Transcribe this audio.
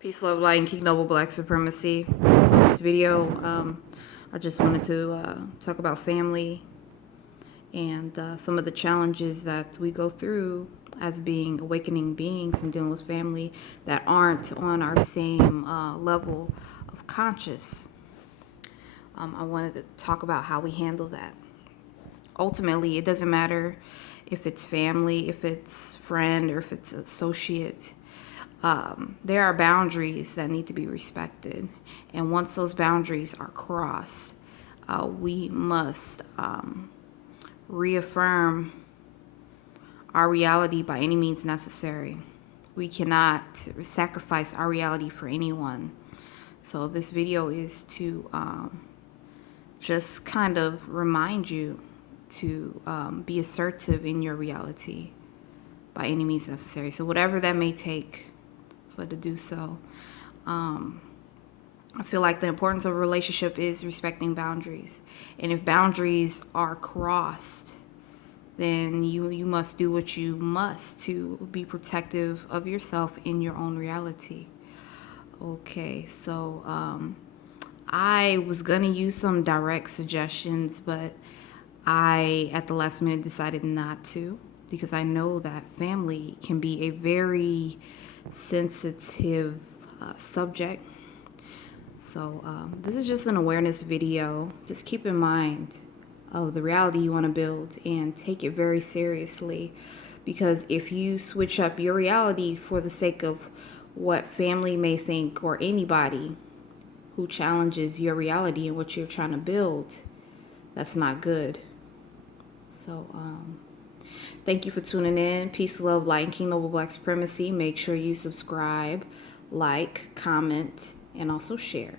Peace, love, light, and King Noble Black Supremacy. So in this video, I just wanted to talk about family and some of the challenges that we go through as being awakening beings and dealing with family that aren't on our same level of conscious. I wanted to talk about how we handle that. Ultimately, it doesn't matter if it's family, if it's friend, or if it's associate. There are boundaries that need to be respected. And once those boundaries are crossed, we must reaffirm our reality by any means necessary. We cannot sacrifice our reality for anyone. So this video is to just kind of remind you to be assertive in your reality by any means necessary. So whatever that may take for to do so. I feel like the importance of a relationship is respecting boundaries. And if boundaries are crossed, then you must do what you must to be protective of yourself in your own reality. Okay, so I was going to use some direct suggestions, but I, at the last minute, decided not to because I know that family can be a very sensitive subject. So this is just an awareness video. Just keep in mind of the reality you want to build and take it very seriously, because if you switch up your reality for the sake of what family may think or anybody who challenges your reality and what you're trying to build, that's not good. So thank you for tuning in. Peace, love, light, and King Noble Black Supremacy. Make sure you subscribe, like, comment, and also share.